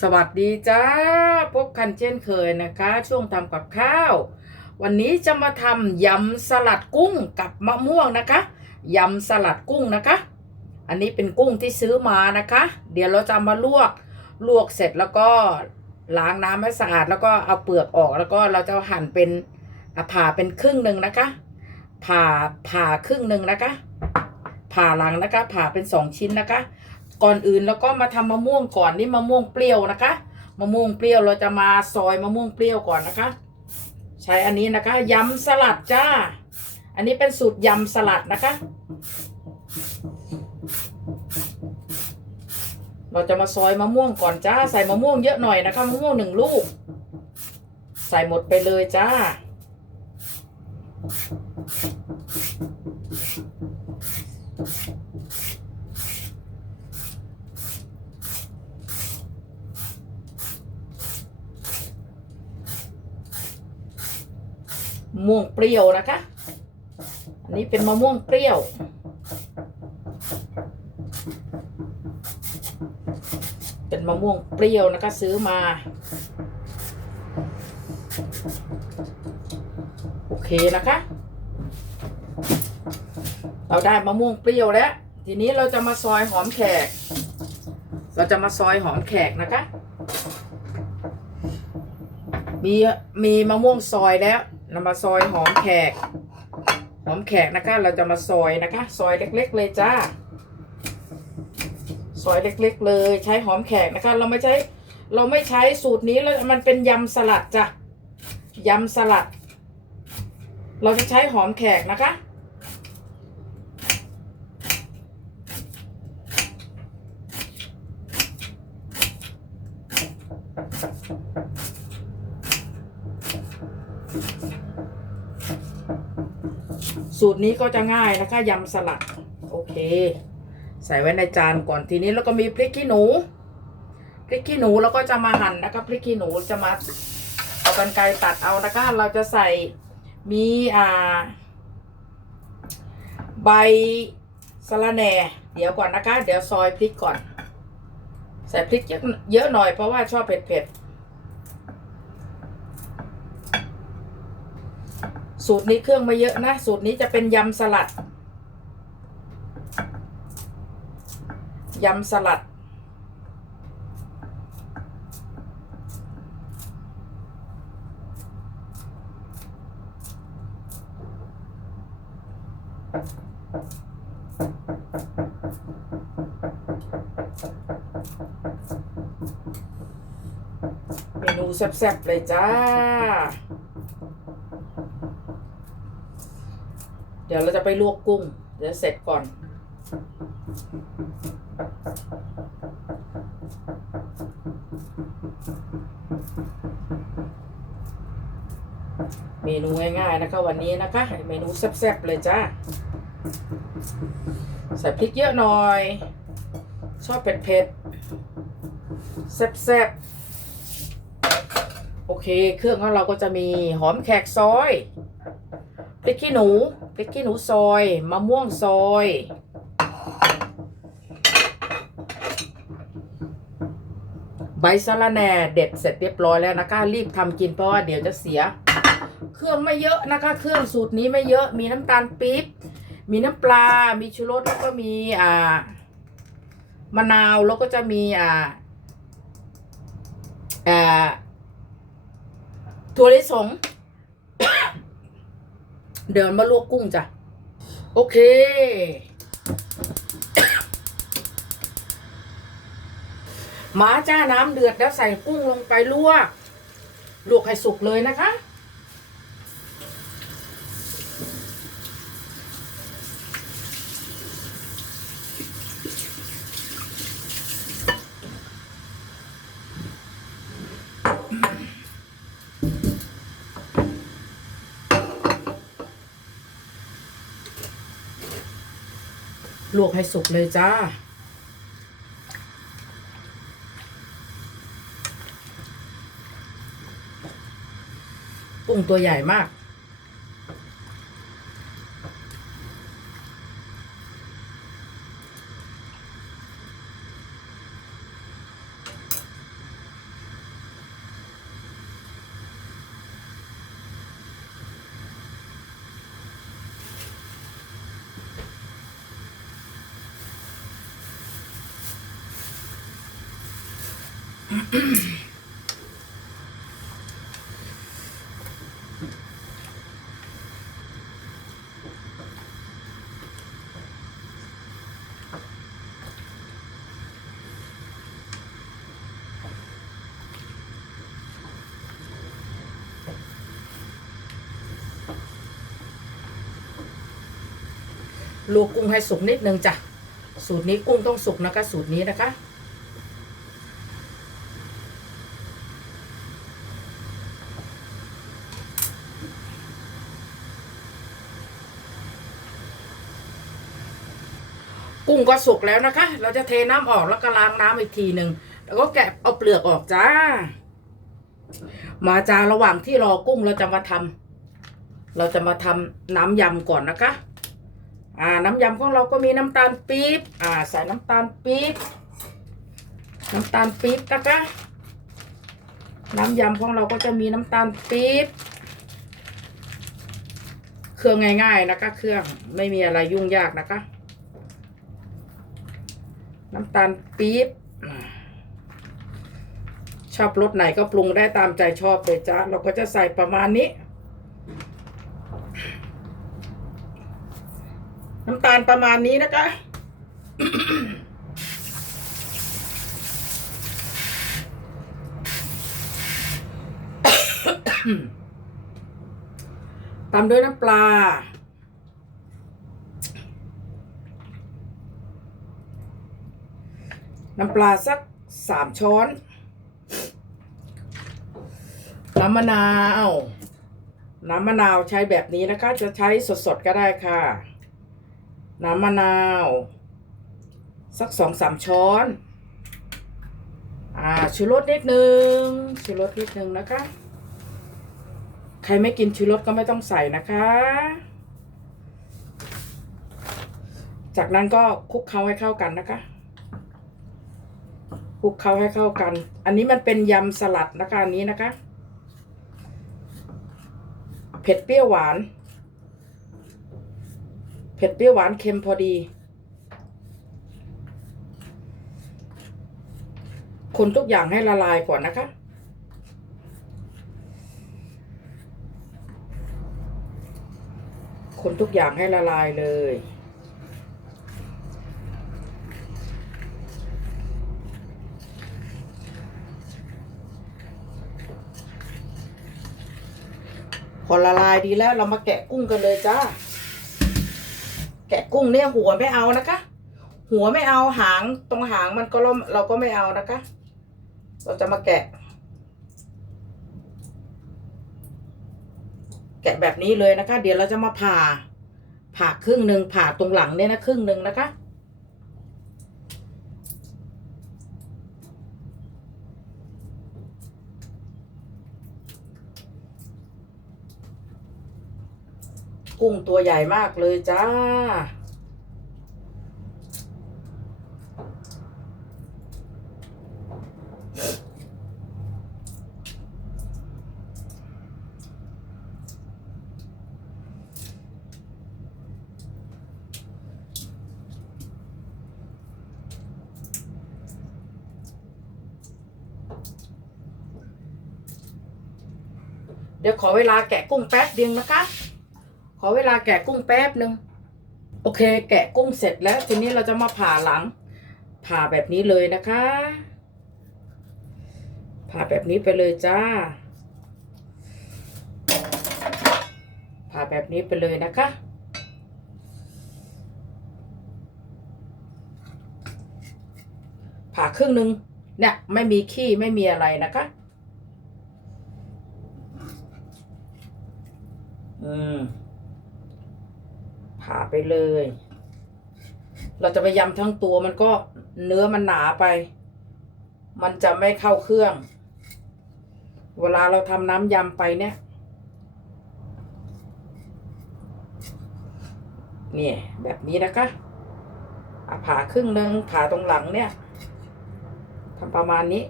สวัสดีจ้าพบกันเช่นเคยนะคะ ช่วงทำกับข้าว วันนี้จะมาทำยำสลัดกุ้งกับมะม่วงนะคะยำสลัดกุ้งนะคะ อันนี้เป็นกุ้งที่ซื้อมานะคะ เดี๋ยวเราจะมาลวกลวกเสร็จแล้วก็ล้างน้ำให้สะอาดแล้วก็เอาเปลือกออกแล้วก็เราจะหั่นเป็นผ่าเป็นครึ่งหนึ่งนะคะ ผ่าผ่าครึ่งหนึ่งนะคะ ผ่าหลังนะคะ ผ่าเป็นสองชิ้นนะคะ ก่อนอื่นแล้วก็มาทำมะม่วงก่อนนี่มะม่วงเปรี้ยวนะคะมะม่วงเปรี้ยวเราจะมาซอยมะม่วงเปรี้ยวก่อนนะคะ ใช้อันนี้นะคะยำสลัดจ้า อันนี้เป็นสูตรยำสลัดนะคะ เราจะมาซอยมะม่วงก่อนจ้า ใส่มะม่วงเยอะหน่อยนะคะมะม่วงหนึ่งลูก ใส่หมดไปเลยจ้า ม่วงเปรี้ยวนะคะ อันนี้เป็นมะม่วงเปรี้ยว เป็นมะม่วงเปรี้ยวนะคะ ซื้อมา โอเคนะคะ เราได้มะม่วงเปรี้ยวแล้ว ทีนี้เราจะมาซอยหอมแขก เราจะมาซอยหอมแขกนะคะ มีมีมะม่วงซอยแล้ว นำมาซอยหอมแขก หอมแขกนะคะ เราจะมาซอยนะคะ ซอยเล็ก ๆ เลยจ้า ซอยเล็ก ๆ เลย ใช้หอมแขกนะคะ เราไม่ใช้ เราไม่ใช้สูตรนี้แล้วมันเป็นยำสลัดจ้ะ ยำสลัด เราจะใช้หอมแขกนะคะ สูตรนี้ก็จะง่ายนะคะยำสลัด โอเค ใส่ไว้ในจานก่อนทีนี้แล้วก็มีพริกขี้หนูพริกขี้หนูแล้วก็จะมาหั่นนะคะพริกขี้หนูจะมาเอากันไกรตัดเอานะคะเราจะใส่มีอ่า ใบสะระแหน่เดี๋ยวก่อนนะคะ เดี๋ยวซอยพริกก่อน ใส่พริกเยอะเยอะหน่อยเพราะว่าชอบเผ็ดๆ สูตรนี้เครื่องไม่เยอะนะ สูตรนี้จะเป็นยำสลัด ยำสลัด เมนูแซ่บๆเลยจ้า ดี๋ยวเราจะไปลวกกุ้ง เดี๋ยวเสร็จก่อน เมนูง่ายๆนะคะ วันนี้นะคะ เมนูแซ่บๆเลยจ้าใส่พริกเยอะหน่อย ชอบเผ็ดๆแซ่บๆโอเค เครื่องของเราก็จะมีหอมแขกซอย พริกขี้หนูพริกขี้หนูซอยมะม่วงซอย ใบสะระแหน่เด็ดเสร็จเรียบร้อยแล้วนะคะ รีบทำกินเพราะว่าเดี๋ยวจะเสีย เครื่องไม่เยอะนะคะ เครื่องสูตรนี้ไม่เยอะมีน้ำตาลปี๊บมีน้ำปลา มีชูรสแล้วก็มีอ่ามะนาวแล้วก็จะมีอ่าอ่าถั่วลิสง เดี๋ยวมาลวกกุ้งจ้ะ โอเคหมาจ้าน้ำเดือดแล้วใส่กุ้งลงไปลวก ลวกให้สุกเลยนะคะ ลวกให้สุกเลยจ้า กุ้งตัวใหญ่มาก ลวกกุ้งให้สุกนิดนึงจ้ะ สูตรนี้กุ้งต้องสุกนะคะ สูตรนี้นะคะ กุ้งก็สุกแล้วนะคะ เราจะเทน้ำออกแล้วก็ล้างน้ำอีกทีหนึ่งแล้วก็แกะเอาเปลือกออกจ้า มาจ้าระหว่างที่รอกุ้งเราจะมาทำเราจะมาทำน้ำยำก่อนนะคะ อ่า น้ำยำของเราก็มีน้ำตาลปี๊บอ่า ใส่น้ำตาลปี๊บน้ำตาลปี๊บนะคะ น้ำยำของเราก็จะมีน้ำตาลปี๊บ เครื่องง่ายๆนะคะ เครื่องไม่มีอะไรยุ่งยากนะคะ น้ำตาลปี๊บชอบรสไหนก็ปรุงได้ตามใจชอบเลยจ้าเราก็จะใส่ประมาณนี้ น้ำตาลประมาณนี้นะคะตามด้วยน้ำปลา น้ำปลาสักสามช้อน น้ำมะนาว น้ำมะนาวใช้แบบนี้นะคะ จะใช้สดๆก็ได้ค่ะ น้ำมะนาว สักสองสามช้อน อ่าชูรสนิดนึงชูรสนิดนึงนะคะ ใครไม่กินชูรสก็ไม่ต้องใส่นะคะ จากนั้นก็คลุกเคล้าให้เข้ากันนะคะ คลุกเคล้าให้เข้ากัน อันนี้มันเป็นยำสลัดนะคะอันนี้นะคะ เผ็ดเปรี้ยวหวาน เผ็ดเปรี้ยวหวานเค็มพอดี คนทุกอย่างให้ละลายก่อนนะคะคนทุกอย่างให้ละลายเลย อละลายดีแล้วเรามาแกะกุ้งกันเลยจ้า แกะกุ้งเนี่ยหัวไม่เอานะคะ หัวไม่เอาหางตรงหางมันก็เราเราก็ไม่เอานะคะ เราจะมาแกะ แกะแบบนี้เลยนะคะ เดี๋ยวเราจะมาผ่าผ่าครึ่งหนึ่งผ่าตรงหลังเนี่ยนะครึ่งหนึ่งนะคะ กุ้งตัวใหญ่มากเลยจ้า เดี๋ยวขอเวลาแกะกุ้งแป๊บเดียวนะคะ ขอเวลาแกะกุ้งแป๊บหนึ่งโอเค แกะกุ้งเสร็จแล้ว ทีนี้เราจะมาผ่าหลัง ผ่าแบบนี้เลยนะคะ ผ่าแบบนี้ไปเลยจ้า ผ่าแบบนี้ไปเลยนะคะผ่าครึ่งหนึ่งเนี่ยไม่มีขี้ไม่มีอะไรนะคะ อืมาไปเลย เราจะไปยำทั้งตัวมันก็เนื้อมันหนาไป มันจะไม่เข้าเครื่อง เวลาเราทำน้ำยำไปเนี่ยเนี่ยแบบนี้นะคะอะผ่าครึ่งหนึ่งผ่าตรงหลังเนี่ยทำประมาณนี้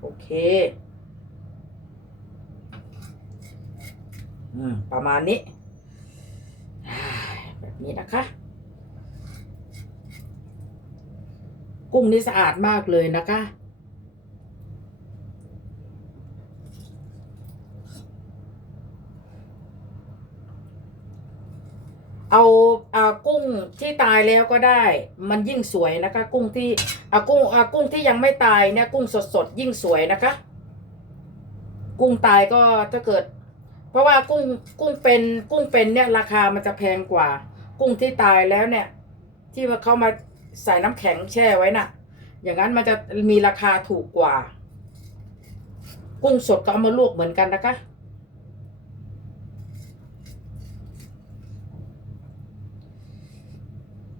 โอเค อืม ประมาณนี้ แบบนี้นะคะ กุ้งนี่สะอาดมากเลยนะคะ เอาอากุ้งที่ตายแล้วก็ได้ มันยิ่งสวยนะคะ กุ้งที่อากุ้งอากุ้งที่ยังไม่ตายเนี่ยกุ้งสดสดๆยิ่งสวยนะคะ กุ้งตายก็ถ้าเกิด ราะว่ากุ้งกุ้งเป็นกุ้งเป็นเนี่ยราคามันจะแพงกว่า กุ้งที่ตายแล้วเนี่ย ที่ว่าเขามาใส่น้ำแข็งแช่ไว้น่ะ อย่างนั้นมันจะมีราคาถูกกว่า กุ้งสดก็เอามาลวกเหมือนกันนะคะ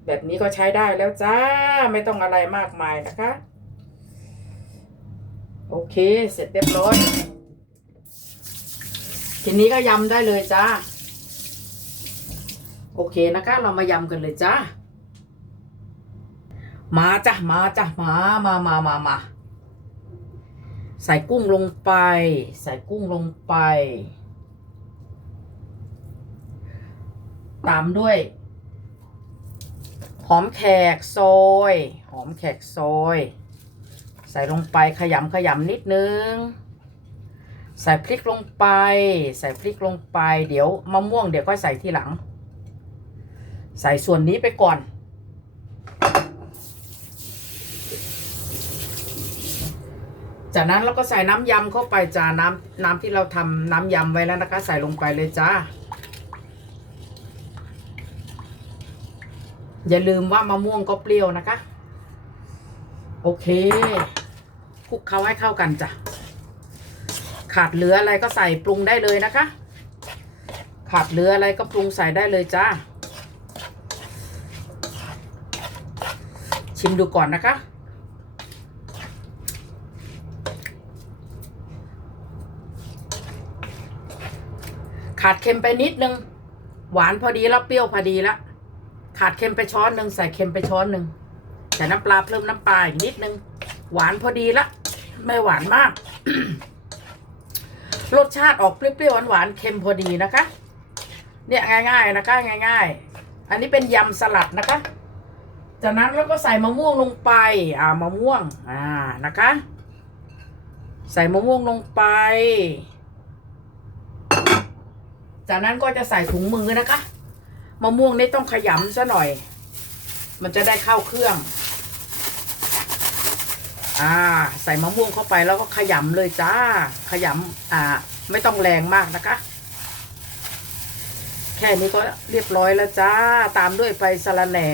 แบบนี้ก็ใช้ได้แล้วจ้า ไม่ต้องอะไรมากมายนะคะ โอเค เสร็จเรียบร้อย ทีนี้ก็ยำได้เลยจ้า โอเคนะคะ เรามายำกันเลยจ้า มาจ้ะมาจ้ะมามามามามาใส่กุ้งลงไป ใส่กุ้งลงไป ตามด้วย หอมแขกซอย หอมแขกซอย ใส่ลงไปขยำขยำนิดนึง ใส่พริกลงไป ใส่พริกลงไป เดี๋ยวมะม่วงเดี๋ยวก็ใส่ทีหลัง ใส่ส่วนนี้ไปก่อน จากนั้นเราก็ใส่น้ำยำเข้าไปจ้าน้ำน้ำที่เราทำน้ำยำไว้แล้วนะคะ ใส่ลงไปเลยจ้าอย่าลืมว่ามะม่วงก็เปรี้ยวนะคะ โอเคคลุกเคล้าให้เข้ากันจ้ะ ขาดเหลืออะไรก็ใส่ปรุงได้เลยนะคะ ขาดเหลืออะไรก็ปรุงใส่ได้เลยจ้า ชิมดูก่อนนะคะขาดเค็มไปนิดนึง หวานพอดีแล้วเปรี้ยวพอดีแล้วขาดเค็มไปช้อนหนึ่งใส่เค็มไปช้อนหนึ่งใส่น้ำปลาเพิ่มน้ำปลาอีกนิดนึง หวานพอดีละไม่หวานมาก รสชาติออกเปรี้ยวๆหวานๆเค็มพอดีนะคะ เนี่ยง่าย ๆนะคะ ง่าย ๆ อันนี้เป็นยำสลัดนะคะ จากนั้นเราก็ใส่มะม่วงลงไป อ่ามะม่วงอ่านะคะ ใส่มะม่วงลงไป จากนั้นก็จะใส่ถุงมือนะคะมะม่วงนี่ต้องขยำซะหน่อย มันจะได้เข้าเครื่อง อ่า ใส่มะม่วงเข้าไปแล้วก็ขยำเลยจ้า ขยำอ่า ไม่ต้องแรงมากนะคะ แค่นี้ก็เรียบร้อยแล้วจ้า ตามด้วยใบสะระแหน่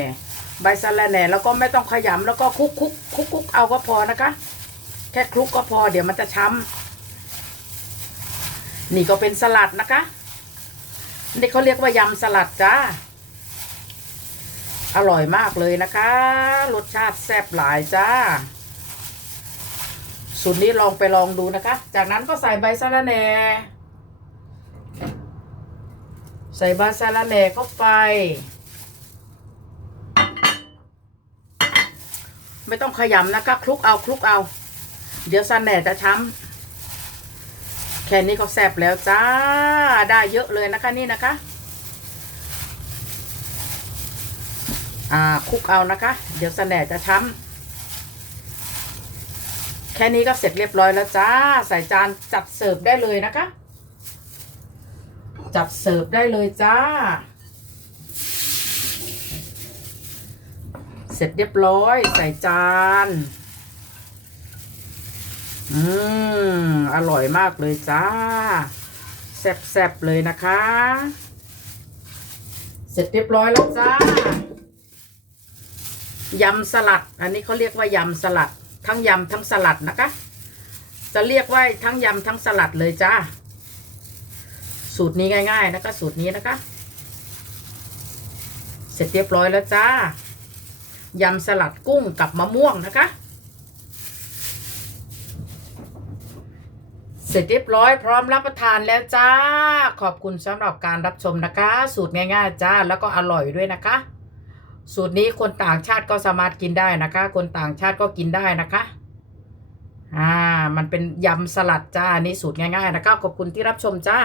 ใบสะระแหน่แล้วก็ไม่ต้องขยำแล้วก็คลุกคุกคุกคุกเอาก็พอนะคะ แค่คลุกก็พอเดี๋ยวมันจะช้ำนี่ก็เป็นสลัดนะคะนี่เขาเรียกว่ายำสลัดจ้าอร่อยมากเลยนะคะ รสชาติแซ่บหลายจ้า สูตรนี้ลองไปลองดูนะคะ จากนั้นก็ใส่ใบสะระแหน่ ใส่ใบสะระแหน่เข้าไป ไม่ต้องขยำนะคะคลุกเอาคลุกเอา เดี๋ยวสะแหน่จะช้ำแค่นี้ก็แซ่บแล้วจ้า ได้เยอะเลยนะคะนี่นะคะอ่าคลุกเอานะคะ เดี๋ยวสะแหน่จะช้ำ แค่นี้ก็เสร็จเรียบร้อยแล้วจ้า ใส่จานจัดเสิร์ฟได้เลยนะคะ จัดเสิร์ฟได้เลยจ้า เสร็จเรียบร้อย ใส่จาน อืม อร่อยมากเลยจ้า แซ่บๆเลยนะคะ เสร็จเรียบร้อยแล้วจ้ายำสลัด อันนี้เขาเรียกว่ายำสลัด ทั้งยำทั้งสลัดนะคะ จะเรียกว่าทั้งยำทั้งสลัดเลยจ้า สูตรนี้ง่าย ๆ นะคะ สูตรนี้นะคะ เสร็จเรียบร้อยแล้วจ้ายำสลัดกุ้งกับมะม่วงนะคะ เสร็จเรียบร้อยพร้อมรับประทานแล้วจ้า ขอบคุณสำหรับการรับชมนะคะ สูตรง่ายๆจ้า แล้วก็อร่อยด้วยนะคะ สูตรนี้คนต่างชาติก็สามารถกินได้นะคะ คนต่างชาติก็กินได้นะคะ อ่า มันเป็นยำสลัดจ้านี่สูตรง่ายๆนะคะ ขอบคุณที่รับชมจ้า